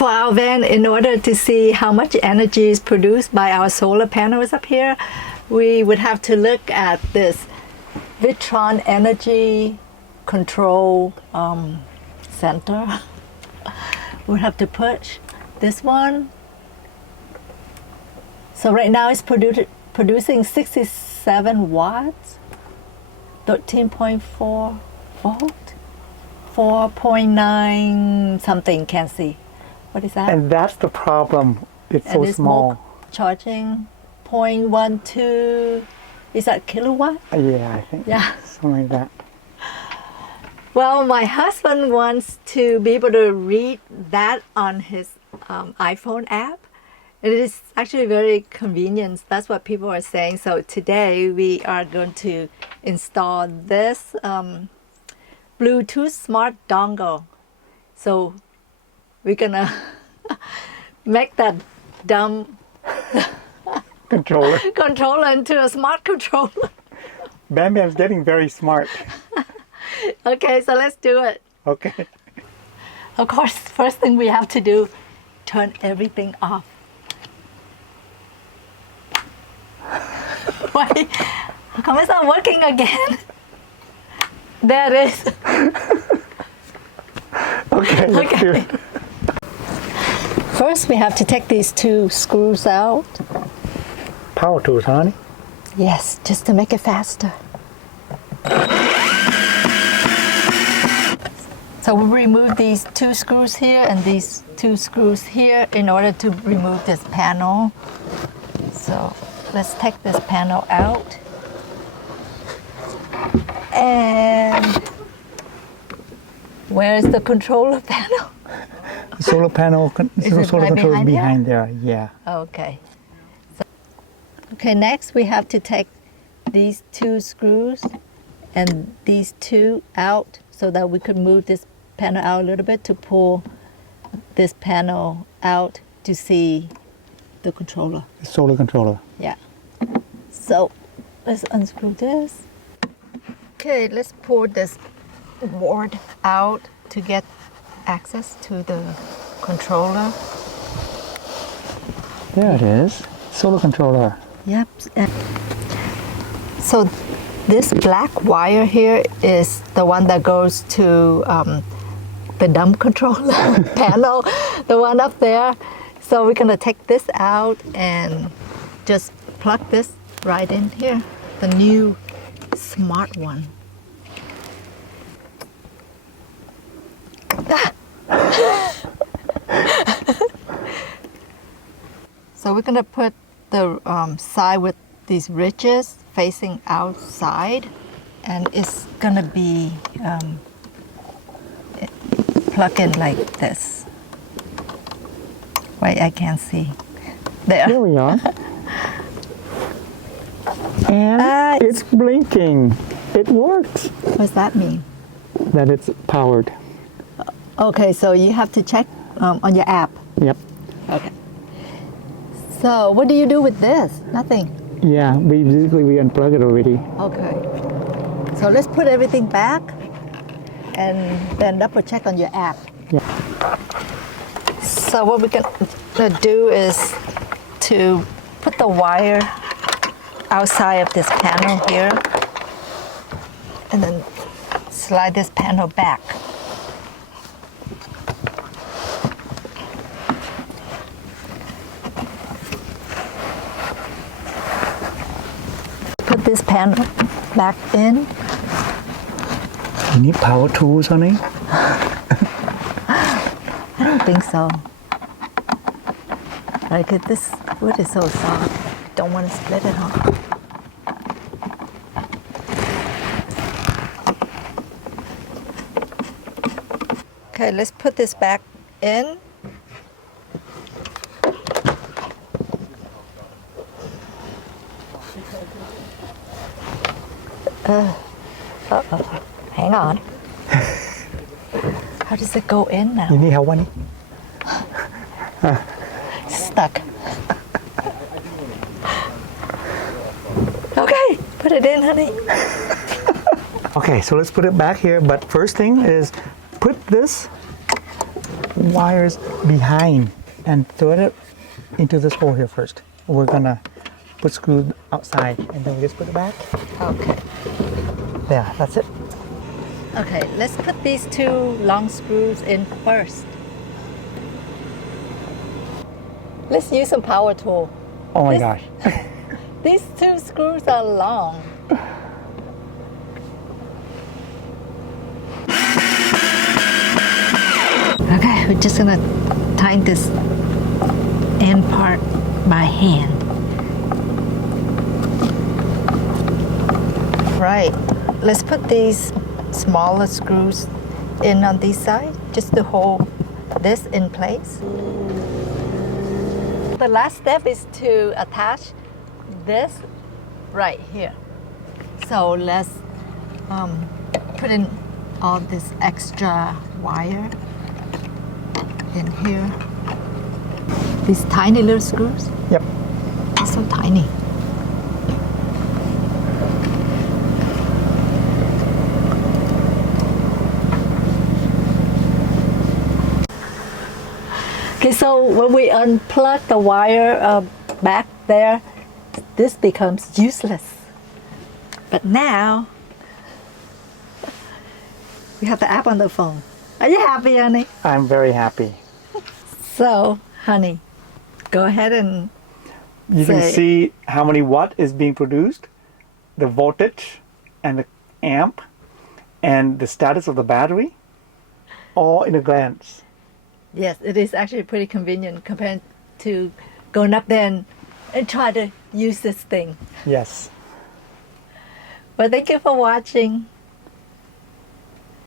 For our van, in order to see how much energy is produced by our solar panels up here, we would have to look at this Victron energy control center. We'll have to push this one. So right now it's producing 67 watts, 13.4 volt, 4.9 something, can't see. What is that? And that's the problem. It's so small. Charging 0.12, is that kilowatt? Yeah, I think. Yeah. Something like that. Well, my husband wants to be able to read that on his iPhone app. It is actually very convenient. That's what people are saying. So today we are going to install this Bluetooth smart dongle. So we're gonna make that dumb controller into a smart controller. Bam Bam's getting very smart. Okay, so let's do it. Okay. Of course, first thing we have to do, turn everything off. Wait, how come it's not working again? There it is. Okay, let's do it. First, we have to take these two screws out. Power tools, honey? Yes, just to make it faster. So we remove these two screws here and these two screws here in order to remove this panel. So let's take this panel out. And where is the controller panel? The solar panel, solar control is behind there? there, yeah. Okay. So, okay, next we have to take these two screws and these two out so that we could move this panel out a little bit to pull this panel out to see the controller. The solar controller. Yeah. So let's unscrew this. Okay, let's pull this board out to get access to the controller. There it is. Solar controller. Yep. So this black wire here is the one that goes to the dumb controller panel, the one up there. So we're gonna take this out and just plug this right in here, the new smart one. So we're gonna put the side with these ridges facing outside, and it's gonna be plug in like this. Wait, I can't see. There. Here we are. And it's blinking. It works. What does that mean? That it's powered. Okay, so you have to check on your app. Yep. Okay. So what do you do with this? Nothing. Yeah, we unplug it already. Okay. So let's put everything back and then double check on your app. Yeah. So what we're gonna do is to put the wire outside of this panel here and then slide this panel back. Put this panel back in. You need power tools, honey? I don't think so. Like this wood is so soft. Don't want to split it, huh? Okay, let's put this back in. Uh-oh. Hang on. How does it go in now? You need help, honey? Stuck. Okay, put it in, honey. Okay, so let's put it back here. But first thing is put this wires behind and thread it into this hole here first. We're gonna put screw outside and then we just put it back. Okay. There, that's it. Okay, let's put these two long screws in first. Let's use some power tool. Oh my This- gosh. These two screws are long. Okay, we're just gonna tighten this end part by hand. Right, let's put these smaller screws in on this side just to hold this in place. The last step is to attach this right here. So let's put in all this extra wire in here. These tiny little screws, Yep. they're so tiny. Okay, so when we unplug the wire back there, this becomes useless. But now, we have the app on the phone. Are you happy, honey? I'm very happy. So, honey, go ahead and You can Say- see how many watt is being produced, the voltage and the amp, and the status of the battery, all in a glance. yes, it is actually pretty convenient compared to going up there and try to use this thing. Yes. But thank you for watching.